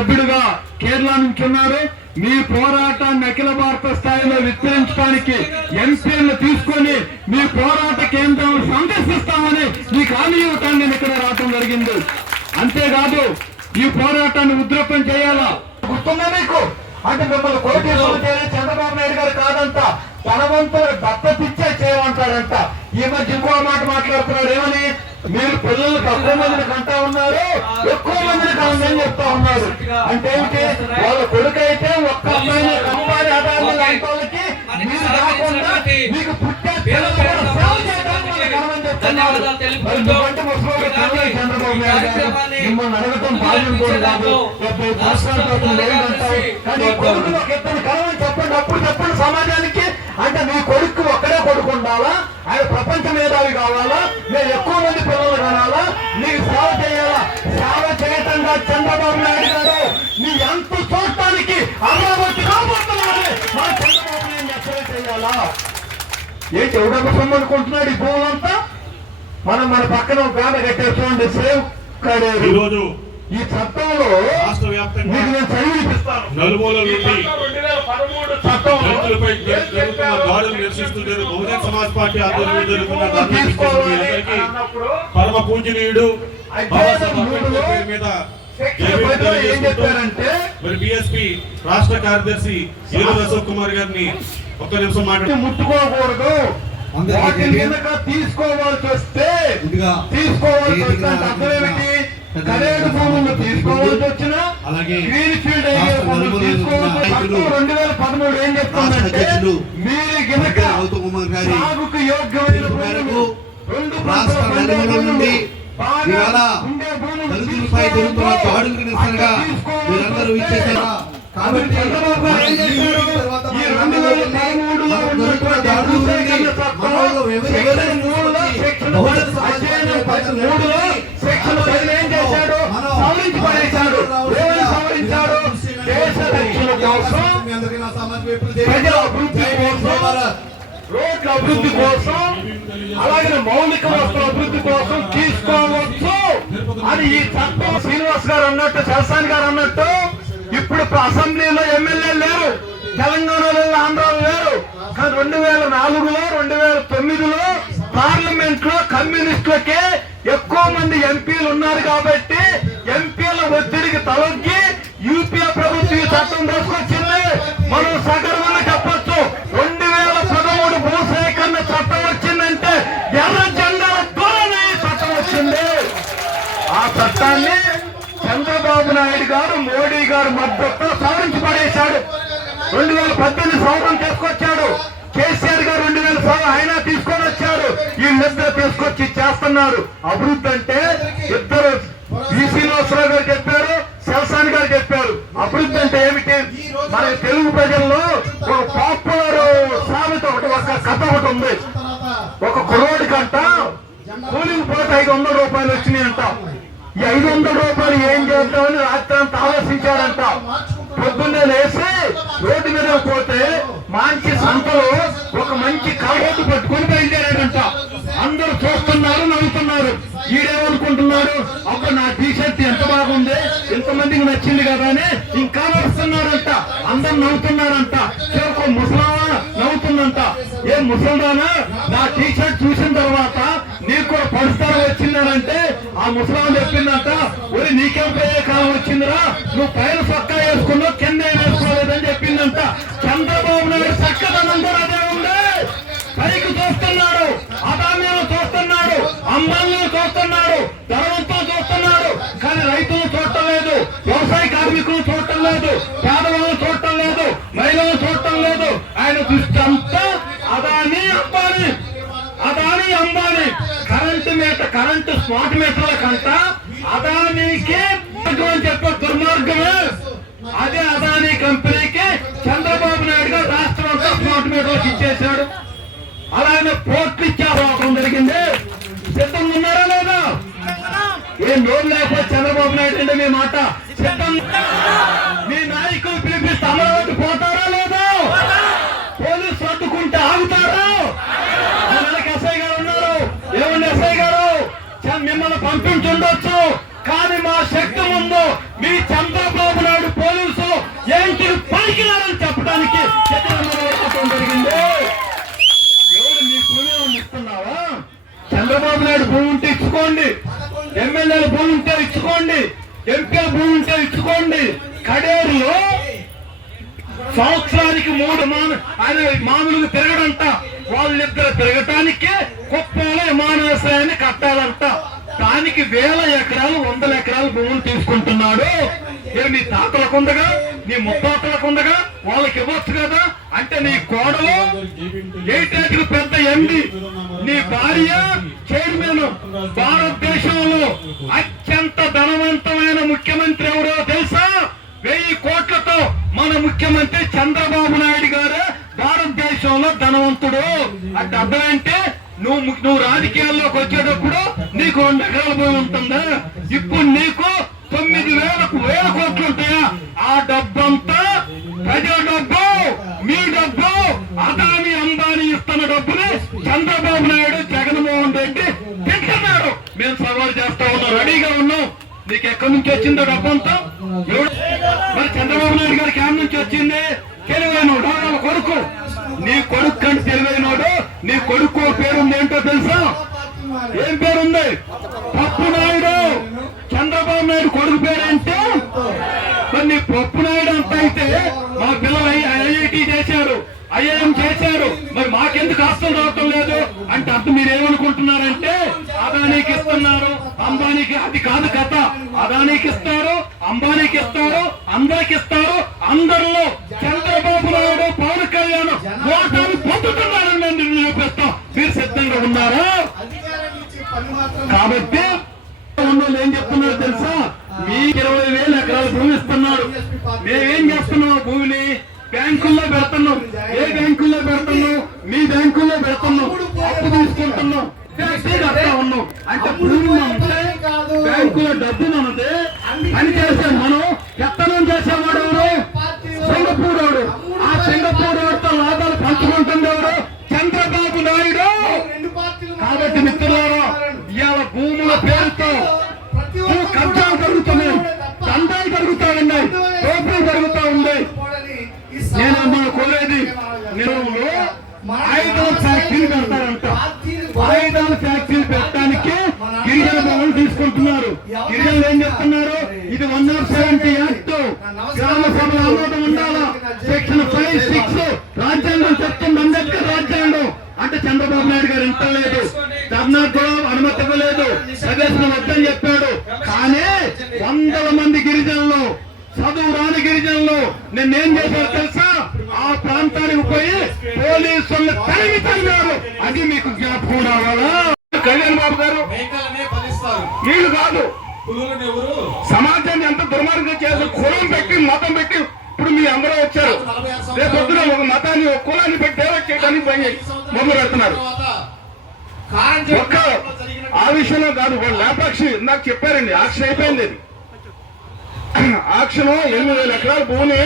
సభ్యుడిగా కేరళ నుంచి ఉన్నారు. మీ పోరాటాన్ని అఖిల భారత స్థాయిలో విస్తరించడానికి ఎంపీలను తీసుకొని మీ పోరాట కేంద్రం సందర్శిస్తామని మీకు హామీ ఇవ్వటాన్ని నేను ఇక్కడ రావటం జరిగింది. అంతేకాదు ఈ పోరాటాన్ని ఉధృతం చేయాలా? గుర్తుందా మీకు? అంటే మిమ్మల్ని కోటేశ్వరం చేయాలి చంద్రబాబు నాయుడు గారు కాదంట ధనవంతులు దత్తతిచ్చే చేయమంటారంట. ఈ మధ్య ఇంకో మాట మాట్లాడుతున్నాడు ఏమని? మీరు పిల్లలు తక్కువ మందిని కంటా ఉన్నారు ఎక్కువ మందిని కాదని చెప్తా ఉన్నారు. అంటే ఏంటి వాళ్ళ కొడుకు అయితే ఒక్క అమ్మాయిని కంపాలి వాళ్ళకి మీరు కాకుండా మీకు పుట్టే పిల్లలు కూడా సేవ చేయడానికి కనమని చెప్తున్నారు. మరి చంద్రబాబు నాయుడు గారు. మిమ్మల్ని అడగటం బాధ్యం కూడా కాదు. డెబ్బై సంవత్సరాల క్రితం కానీ కొడుకులు ఒక ఇద్దరు చేయాలా? ఏంటి ఎవడొక సొమ్ము అనుకుంటున్నాడు ఈ భూములంతా మనం మన పక్కన కట్టారు చూడండి సేవ్ కడేరు. ఈరోజు ఈ చట్టంలో రాష్ట్ర వ్యాప్తంగా మీకు నేను చదివి వినిపిస్తాను నలుమూలల ఈ నుండి చట్టం 2013 చట్టంలో దళితులపై ఏం జరుగుతున్న చెప్పారో దాడులు నిరసిస్తూ జరుగు- బహుజన సమాజ్ పార్టీ ఆధ్వర్యంలో జరుగుతున్న పరమ పూజనీయుడు పేరు మీద మరి బిఎస్పి రాష్ట్ర కార్యదర్శి ఏలూరు అశోక్ కుమార్ గారిని ఒక్క నిమిషం మాట్లాడు ముట్టుకోకూడదు తీసుకోవాల్సి వస్తే తీసుకోవాల్సి వస్తే అర్థం ఏమిటి పెద్ద కరేడు భూములు తీసుకోవాల్సి వచ్చినా అలాగే గ్రీన్ ఫీల్డ్ రెండు వేల పదమూడు ఏం రాష్ట్ర చెప్తుందంటే అధ్యక్షులు మీరు గనక గౌతమ్ కుమార్ గారి సాగుకు యోగ్యమైన పిలుపు మేరకు భూములు, రెండు రాష్ట్ర పంటలు పండే నలుమూలల నుండి బాగా ఇవాళ ఉండే భూములు దళితులపై జరుగుతున్న తీసుకోవద్దు. దాడులకు నిరసనగా తీసుకోవద్దు. మీరందరూ ఇచ్చేసారా కాబట్టి చంద్రబాబు నాయుడు ఏం చేశారు? తర్వాత మూడులో, సెక్షన్ పదిలో ఏం చేశాడు? సవరించి పడేశాడు. సవరించాడు? దేశ రక్షణ కోసం ప్రజల అభివృద్ధి కోసం రోడ్ల అభివృద్ధి కోసం అలాగే మౌలిక వస్తువుల అభివృద్ధి కోసం తీసుకోవచ్చు అని ఈ చట్టం శ్రీనివాస్ గారు అన్నట్టు శరసాని గారు అన్నట్టు ఇప్పుడు అసెంబ్లీలో ఎమ్మెల్యే లేరు తెలంగాణ రెండు వేల నాలుగులో రెండు వేల తొమ్మిదిలో పార్లమెంట్లో కమ్యూనిస్టులకే ఎక్కువ మంది ఎంపీలు ఉన్నారు కాబట్టి ఎంపీల ఒత్తిడికి తలొగ్గి యూపీఏ ప్రభుత్వం ఈ చట్టం తీసుకొచ్చింది. మనం సగర్వంగా చెప్పొచ్చు. రెండు వేల పదమూడు భూసేకరణ చట్టం వచ్చిందంటే ఎర్ర జెండా ద్వారానే చట్టం వచ్చింది. ఆ చట్టాన్ని చంద్రబాబు నాయుడు గారు మోడీ గారు మద్దతు సవరించి పడేశాడు రెండు వేల పద్దెనిమిది సంవత్సరం తీసుకొచ్చాడు. కేసీఆర్ గారు రెండు వేల ఆయన తీసుకొని వచ్చారు. వీళ్ళిద్దరు తీసుకొచ్చి చేస్తున్నారు. అభివృద్ధి అంటే ఇద్దరు బీసీ శ్రీనివాసరావు గారు చెప్పారు శివసాని గారు చెప్పారు. అభివృద్ధి అంటే ఏమిటి? మన తెలుగు ప్రజల్లో ఒక పాపులర్ సామెత ఒకటి ఒక కథ ఒకటి ఉంది. ఒక కుర్రోడి కంట కూలింగ్ పోతే ఐదు వందల రూపాయలు వచ్చినాయి అంట ఈ ఐదు వందల రూపాయలు ఇంతమందికి నచ్చింది కదా అని ఇంకా నడుస్తున్నారంట. అందరు నవ్వుతున్నారంట. చివరికి ముసలామా నవ్వుతుందంట. ఏ ముసల్దానా? నా టీ షర్ట్ చూసిన తర్వాత నీకు కూడా పరిస్థితి వచ్చిందనంటే ఆ ముసలాం చెప్పిందంట ఒరి నీకేం పోయే కాలం వచ్చిందిరా? నువ్వు పైన చొక్కా వేసుకున్నావు కింద లేదు. పేదవాళ్ళు చూడటం లేదు. మహిళలు చూడటం లేదు. ఆయన దృష్టి అంతా Adani Ambani. Adani Ambani. Current meter current smart మీటర్ల కంట అదానికి అని చెప్పే దుర్మార్గమే. అదే అదాని కంపెనీకి చంద్రబాబు నాయుడు గారు రాష్ట్రం అంతా స్మార్ట్ మీటర్లకు ఇచ్చేశాడు. అలాగే పోర్ట్లు ఇచ్చారు జరిగింది. సిద్ధంగా ఉన్నారా లేదా? ఏం నోరు లేకపోతే చంద్రబాబు నాయుడు అంటే మీ మాట. సిద్ధం అమరావతి పోతారా లేదా? పోలీసు అడ్డుకుంటే ఆగుతారా? మనకి ఎస్ఐ గారు ఉన్నారు. ఏమండి ఎస్ఐ గారు? మిమ్మల్ని పంపించుండొచ్చు. కానీ మా శక్తి ముందు మీ చంద్రబాబు నాయుడు పోలీసు ఏంటి పలికినారని చెప్పడానికి జరిగింది. ఎవరు మీ భూమి ఇస్తున్నావా? చంద్రబాబు నాయుడు భూమి ఉంటే ఇచ్చుకోండి. ఎమ్మెల్యేల భూమి ఉంటే ఇచ్చుకోండి. ఎంపీ భూమి ఉంటే ఇచ్చుకోండి. కడేరులో సంవత్సరానికి మూడు మాన ఆయన మామూలుగా తిరగడంట వాళ్ళిద్దరు తిరగటానికి కుప్పలో విమానాశ్రయాన్ని కట్టాలంట. దానికి వేల ఎకరాలు వందల ఎకరాలు భూములు తీసుకుంటున్నాడు. ఇది నీ తాతలకుండగా నీ ముత్తాతలకు వాళ్ళకి ఇవ్వచ్చు కదా? అంటే నీ కోడలు ఏటేటికి పెద్ద ఎండి. నీ భార్య చైర్మన్. భారతదేశంలో అత్యంత ధనవంతమైన ముఖ్యమంత్రి ఎవరో తెలుసా? వెయ్యి కోట్లతో మన ముఖ్యమంత్రి చంద్రబాబు నాయుడు గారు భారతదేశంలో ధనవంతుడు. అంటే అర్థం అంటే నువ్వు నువ్వు రాజకీయాల్లోకి వచ్చేటప్పుడు నీకు రెండు ఎకరాల భూమి ఉంటుందా. ఇప్పుడు నీకు తొమ్మిది వేలకు వేల కోట్లు ఉంటాయా? ఆ డబ్బంతా ప్రజల డబ్బు మీ డబ్బు అదాని అంబానీ ఇస్తున్న డబ్బుని చంద్రబాబు నాయుడు జగన్మోహన్ రెడ్డి తింటున్నారు. మేము సవాల్ చేస్తా ఉన్నాం రెడీగా ఉన్నాం. నీకు ఎక్కడి నుంచి వచ్చిందో డబ్బంతా? ఎవడు మరి చంద్రబాబు నాయుడు గారి క్యాంప్ నుంచి వచ్చింది. తెలివైనోడు వాళ్ళ కొడుకు. నీ కొడుకు కంటే తెలివైనోడు నీ కొడుకు పేరుంది ఏంటో తెలుసా? ఏం పేరుంది? పప్పు నాయుడు. చంద్రబాబు నాయుడు కొడుకు పేరేంటే? మరి నీ పప్పు నాయుడు అంత అయితే మా పిల్లలు ఐఐటి చేశారు. ఐఐఎం చేశారు. మరి మాకెందుకు ఆస్తులు రావటం లేదు? అంటే అంత మీరు ఏమనుకుంటున్నారంటే అదానికి ఇస్తున్నారు. అంబానీకి అది కాదు కథ. అదానికి ఇస్తారు అంబానీకి ఇస్తారు అందరికి ఇస్తారు అందరిలో చంద్రబాబు నాయుడు పవన్ కళ్యాణ్ ఓటాలు పొందుతున్నారని నేను నిరూపిస్తాం మీరు సిద్ధంగా ఉన్నారా? కాబట్టి ఏం చెప్తున్నారు తెలుసా? మీ ఇరవై వేలు ఎకరాల భూమి ఇస్తున్నాడు. మేమేం చేస్తున్నాం భూమిని? బ్యాంకుల్లో పెడుతున్నాం. ఏ బ్యాంకుల్లో పెడుతున్నాం? మీ బ్యాంకుల్లో పెడుతున్నాం. అప్పు తీసుకుంటున్నాం. ఉన్నాం. అంటే భూమి బ్యాంకులో డబ్బు మనదే. పని చేసే మనం పెత్తనం చేసేవాడు ఎవరు? సింగపూర్ ఆ సింగపూర్ వాడితో లాభాలు పంచుకుంటుంది ఎవరు? చంద్రబాబు నాయుడు. కాబట్టి మిత్రులారా ఇవాళ భూముల పేరుతో కబ్జాలు జరుగుతున్నాయి. దందాలు జరుగుతా ఉన్నాయి. దోపిడీ జరుగుతా ఉంది. నేను మన కోరేది నిరువులు ఆయుధాల ఫ్యాక్టరీ పెడతారంట. ఆయుధాల ఫ్యాక్టరీ పెట్టడానికి గిరిజన భవన్ గిరిజనులు ఏం చెప్తున్నారు. ఇది వన్ నాట్ సెవెంటీ యాక్ట్ గ్రామ సభల ఆమోదం ఉండాలా? సెక్షన్ ఫైవ్ సిక్స్ రాజ్యాంగం చెప్తుంది. అంబేద్కర్ రాజ్యాంగం. అంటే చంద్రబాబు నాయుడు గారు ఇంటలేదు ధర్నా కూడా అనుమతి ఇవ్వలేదు. ప్రదర్శన వద్దని చెప్పాడు. కానీ వందల మంది గిరిజనులు చదువు రాని గిరిజనులు నిన్నేం చేశారు తెలుసా? ఆ ప్రాంతానికి పోయి పోలీసులు తరిగి తరిగారు అది మీకు జ్ఞాపకం రావాలా? కళ్యాణ్ బాబు గారు వీళ్ళు కాదు. సమాజాన్ని ఎంత దుర్మార్గం చేసి కులం పెట్టి మతం పెట్టి ఇప్పుడు మీ అందరూ వచ్చారు. రేపు పొద్దున ఒక మతాన్ని ఒక కులాన్ని పెట్టి డెవలప్ చేయడానికి పోయి మొదలు పెడుతున్నారు. ఒక్క ఆ విషయంలో కాదు వాళ్ళు లేపాక్షి నాకు చెప్పారండి ఆక్షన్ అయిపోయింది ఆక్షన్ ఎనిమిది వేల ఎకరాల భూమిని